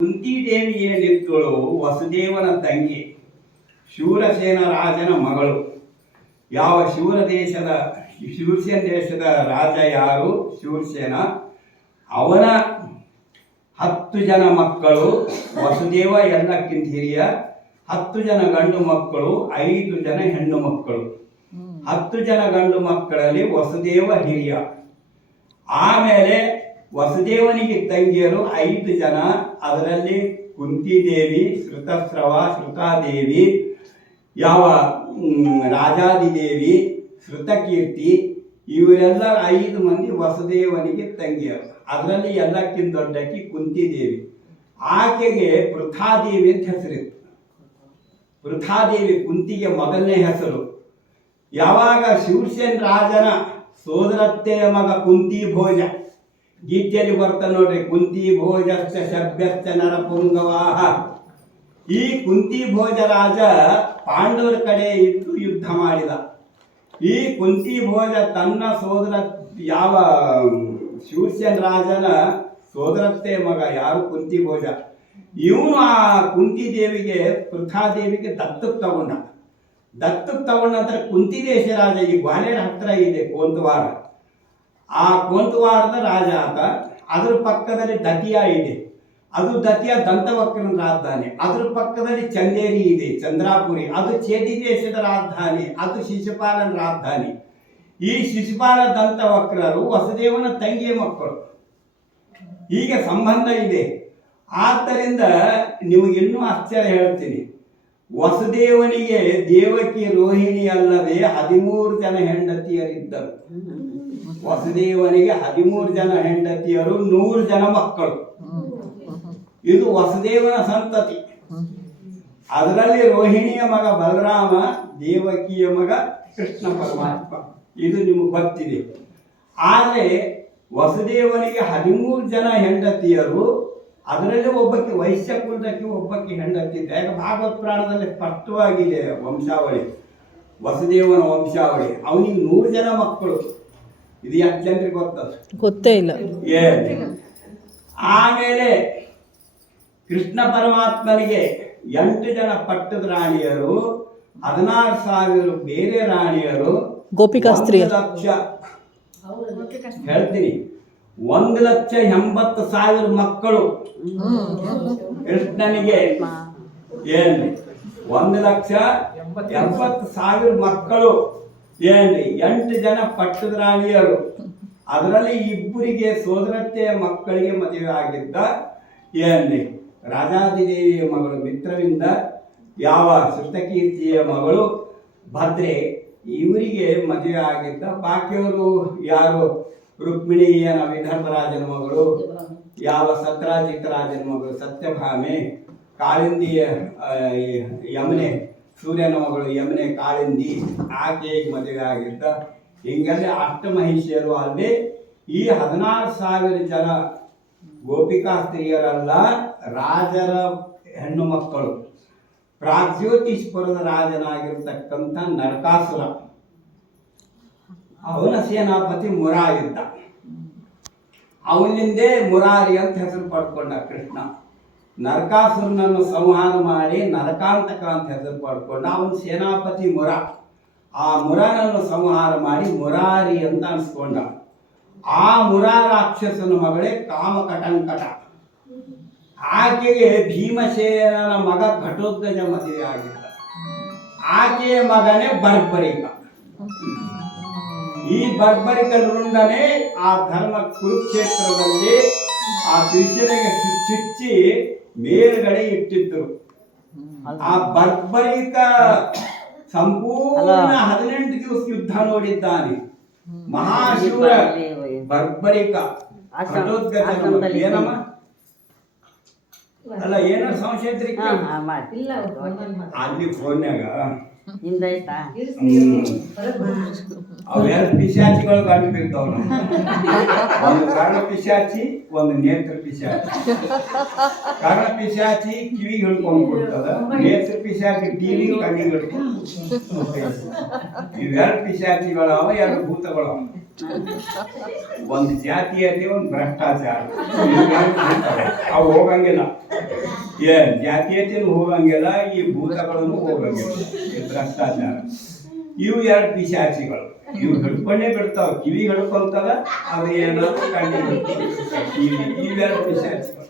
ಕುಂತಿದೇವಿ ಏನಿದ್ದಳು ವಸುದೇವನ ತಂಗಿ, ಶೂರಸೇನ ರಾಜನ ಮಗಳು. ಯಾವ ಶೂರಸೇನ ದೇಶದ ರಾಜ ಯಾರು? ಶೂರಸೇನ. ಅವನ 10 ಜನ ಮಕ್ಕಳು. ವಸುದೇವ ಎಲ್ಲಕ್ಕಿಂತ ಹಿರಿಯ. 10 ಜನ ಗಂಡು ಮಕ್ಕಳು, 5 ಜನ ಹೆಣ್ಣು ಮಕ್ಕಳು. 10 ಜನ ಗಂಡು ಮಕ್ಕಳಲ್ಲಿ ವಸುದೇವ ಹಿರಿಯ. ಆಮೇಲೆ ವಸುದೇವನಿಗೆ ತಂಗಿಯರು 5 ಜನ. ಅದರಲ್ಲಿ ಕುಂತಿದೇವಿ, ಶ್ರುತಸ್ರವ, ಶ್ರುತಾದೇವಿ, ಯಾವ ರಾಜಾದಿದೇವಿ, ಶ್ರುತಕೀರ್ತಿ, ಇವರೆಲ್ಲ 5 ಮಂದಿ ವಸುದೇವನಿಗೆ ತಂಗಿಯರು. ಅದರಲ್ಲಿ ಎಲ್ಲಕ್ಕಿಂತ ದೊಡ್ಡಕ್ಕಿ ಕುಂತಿದೇವಿ. ಆಕೆಗೆ ಪೃಥಾದೇವಿ ಅಂತ ಹೆಸರಿತ್ತು. ಪೃಥಾದೇವಿ ಕುಂತಿಗೆ ಮೊದಲನೇ ಹೆಸರು. ಯಾವಾಗ ಶೂರಸೇನ ರಾಜನ ಸೋದರತ್ತೆಯ ಮಗ ಕುಂತಿ ಭೋಜ, ಗೀತೆಯಲ್ಲಿ ಬರ್ತಾ ನೋಡ್ರಿ, ಕುಂತಿ ಭೋಜಶ್ಚ ಶಭ್ಯಶ್ಚ ನರಪುಂಗವಾಹ. ಈ ಕುಂತಿ ಭೋಜ ರಾಜ ಪಾಂಡವರ ಕಡೆ ಇದ್ದು ಯುದ್ಧ ಮಾಡಿದ. ಈ ಕುಂತಿ ಭೋಜ ತನ್ನ ಸೋದರ, ಯಾವ ಶೂರಸೇನ ರಾಜನ ಸೋದರತ್ತೆಯ ಮಗ ಯಾರು ಕುಂತಿ ಭೋಜ, ಇವನು ಆ ಕುಂತಿ ದೇವಿಗೆ, ಪೃಥಾದೇವಿಗೆ ದತ್ತಕ್ಕೆ ತಗೊಂಡ. ದತ್ತಕ್ಕೆ ತಗೊಂಡ ನಂತರ ಕುಂತಿ ದೇಶ ರಾಜ, ಈ ಗ್ವಾಲಿಯರ್ ಹತ್ರ ಇದೆ ಕೋಂತವಾರ, ಆ ಕೋಂತವಾರದ ರಾಜ ಆತ. ಅದ್ರ ಪಕ್ಕದಲ್ಲಿ ದತಿಯಾ ಇದೆ, ಅದು ದತಿಯ ದಂತವಕ್ರನ ರಾಜಧಾನಿ. ಅದ್ರ ಪಕ್ಕದಲ್ಲಿ ಚಂದೇರಿ ಇದೆ, ಚಂದ್ರಾಪುರಿ, ಅದು ಚೇತಿ ದೇಶದ ರಾಜಧಾನಿ, ಅದು ಶಿಶುಪಾಲನ ರಾಜಧಾನಿ. ಈ ಶಿಶುಪಾಲ ದಂತವಕ್ರರು ವಸುದೇವನ ತಂಗಿಯ ಮಕ್ಕಳು. ಹೀಗೆ ಸಂಬಂಧ ಇದೆ. ಆದ್ದರಿಂದ ನಿಮಗಿನ್ನೂ ಆಶ್ಚರ್ಯ ಹೇಳ್ತೀನಿ, ವಸುದೇವನಿಗೆ ದೇವಕಿ ರೋಹಿಣಿ ಅಲ್ಲದೆ 13 ಜನ ಹೆಂಡತಿಯರಿದ್ದರು. ವಸುದೇವನಿಗೆ 13 ಜನ ಹೆಂಡತಿಯರು, 100 ಜನ ಮಕ್ಕಳು. ಇದು ವಸುದೇವನ ಸಂತತಿ. ಅದರಲ್ಲಿ ರೋಹಿಣಿಯ ಮಗ ಬಲರಾಮ, ದೇವಕಿಯ ಮಗ ಕೃಷ್ಣ ಪರಮಾತ್ಮ. ಇದು ನಿಮಗೆ ಗೊತ್ತಿದೆ. ಆದರೆ ವಸುದೇವನಿಗೆ 13 ಜನ ಹೆಂಡತಿಯರು, ಅದರಲ್ಲಿ ಒಬ್ಬಕ್ಕೆ ವೈಶ್ಯ ಕುಲದಕ್ಕೆ ಒಬ್ಬಕ್ಕೆ ಹೆಂಡತಿ ಇದ್ದ. ಯಾಕೆ ಭಾಗವತ ಪುರಾಣದಲ್ಲಿ ಸ್ಪಷ್ಟವಾಗಿದೆ ವಂಶಾವಳಿ, ವಸುದೇವನ ವಂಶಾವಳಿ. ಅವನಿಗೆ 100 ಜನ ಮಕ್ಕಳು. ಇದು ಎಷ್ಟು ಜನರಿಗೆ ಗೊತ್ತೇ ಇಲ್ಲ. ಆಮೇಲೆ ಕೃಷ್ಣ ಪರಮಾತ್ಮನಿಗೆ 8 ಜನ ಪಟ್ಟದ ರಾಣಿಯರು, 16,000 ಬೇರೆ ರಾಣಿಯರು, ಗೋಪಿಕಾಸ್ತ್ರೀ. 1 ಲಕ್ಷ ಹೇಳ್ತೀನಿ, 1,80,000 ಮಕ್ಕಳು ಕೃಷ್ಣನಿಗೆ. ಏನ್ರಿ 1,80,000 ಮಕ್ಕಳು. ಏನ್ರಿ 8 ಜನ ಪಟ್ಟದ ರಾಣಿಯರು. ಅದರಲ್ಲಿ 2 ಸೋದರತ್ತೆಯ ಮಕ್ಕಳಿಗೆ ಮದುವೆ ಆಗಿದ್ದ. ಏನ್ರಿ ರಾಜಾದಿದೇವಿಯ ಮಗಳು ಮಿತ್ರವಿಂದ, ಯಾವ ಶ್ರುತಕೀರ್ತಿಯ ಮಗಳು ಭದ್ರೆ, ಇವರಿಗೆ ಮದುವೆ ಆಗಿದ್ದ. ಬಾಕಿಯವರು ಯಾರು? ರುಕ್ಮಿಣಿಯನ ವಿದರ್ಭರಾಜನ ಮಗಳು, ಯಾವ ಸತ್ರಾಜಿತ ರಾಜನ ಮಗಳು ಸತ್ಯಭಾಮೆ, ಕಾಳಿಂದಿಯ ಯಮುನೆ, ಸೂರ್ಯನ ಮಗಳು ಯಮುನೆ ಕಾಳಿಂದಿ, ಆಕೆಗೆ ಮದುವೆ ಆಗಿದ್ದ. ಹಿಂಗಲ್ಲಿ ಅಷ್ಟಮಹಿಷಿಯರು ಅಲ್ಲದೆ ಈ 16,000 ಜನ ಗೋಪಿಕಾ ಸ್ತ್ರೀಯರಲ್ಲ, ರಾಜರ ಹೆಣ್ಣು ಮಕ್ಕಳು. ಪ್ರಾಗ್ಜ್ಯೋತಿಷ್ಪುರದ ರಾಜನಾಗಿರ್ತಕ್ಕಂಥ ನರಕಾಸುರ, ಅವನ ಸೇನಾಪತಿ ಮುರಾ ಇದ್ದ. ಅವನಿಂದೇ ಮುರಾರಿ ಅಂತ ಹೆಸರು ಪಡ್ಕೊಂಡ ಕೃಷ್ಣ. ನರಕಾಸುರನನ್ನು ಸಂಹಾರ ಮಾಡಿ ನರಕಾಂತಕ ಅಂತ ಹೆಸರು ಪಡ್ಕೊಂಡ. ಅವನ ಸೇನಾಪತಿ ಮುರ. ಆ ಮುರನನ್ನು ಸಂಹಾರ ಮಾಡಿ ಮುರಾರಿ ಅಂತ ಅನ್ಸ್ಕೊಂಡ. ಆ ಮುರಾ ರಾಕ್ಷಸನ ಮಗಳೇ ಕಾಮಕಟಂಕಟ. ಆಕೆಗೆ ಭೀಮಸೇನನ ಮಗ ಘಟೋತ್ಕಚ ಮದುವೆ ಆಗಿದ್ದ. ಆಕೆಯ ಮಗನೇ ಬರ್ಬರಿಕ. ಈ ಬರ್ಬರಿಕ ನೃಂಡನೆ ಆ ಧರ್ಮ ಕುರುಕ್ಷೇತ್ರದಲ್ಲಿ ಆ ತ್ರಿಶೂಲಕ್ಕೆ ಚುಚ್ಚಿ ಮೇಲ್ಗಡೆ ಇಟ್ಟಿದ್ರು. ಆ ಬರ್ಬರಿಕ ಸಂಪೂರ್ಣ 18 ದಿವಸ ಯುದ್ಧ ನೋಡಿದ್ದಾನೆ. ಮಹಾಶೂರ ಬರ್ಬರಿಕ. ಏನಮ್ಮ ಅಲ್ಲ, ಏನಾರ ಸಂಶಯ ಅಲ್ಲಿ ಫೋನ್ಯಾಗ ಅವೆರಡು ಪಿಶಾಚಿಗಳು ಕಾಣ್ತಿರ್ತಾವ. ಒಂದು ಕರ್ಣ ಪಿಶಾಚಿ, ಒಂದು ನೇತ್ರ ಪಿಶಾಚಿ. ಕರ್ಣ ಪಿಶಾಚಿ ಕಿವಿಗೆ ಹಿಡ್ಕೊಂಡು ಕೊಡ್ತದ, ನೇತ್ರ ಪಿಶಾಚಿ ಟಿವಿ ಕಣ್ಣಿಗೆ ಹಿಡ್ಕೊಂಡು. ಇವೆರಡು ಪಿಶಾಚಿಗಳವ, 2 ಭೂತಗಳವ. ಒಂದು ಜಾತೀಯತೆ ಒಂದು ಭ್ರಷ್ಟಾಚಾರ ಅವು ಹೋಗಂಗಿಲ್ಲ. ಜಾತೀಯತೆನೂ ಹೋಗಂಗಿಲ್ಲ, ಈ ಭೂತಗಳನ್ನು ಹೋಗಂಗಿಲ್ಲ, ಈ ಭ್ರಷ್ಟಾಚಾರ. ಇವು ಎರಡು ಪಿಶಾಚಿಗಳು. ಇವು ಹಿಡ್ಕೊಂಡೇ ಬಿಡ್ತಾವ. ಕಿವಿ ಹಿಡ್ಕೊಂತದ, ಅದು ಏನಾದ್ರು ಕಂಡು ಇವೆರಡು ಪಿಶಾಚಿಗಳು.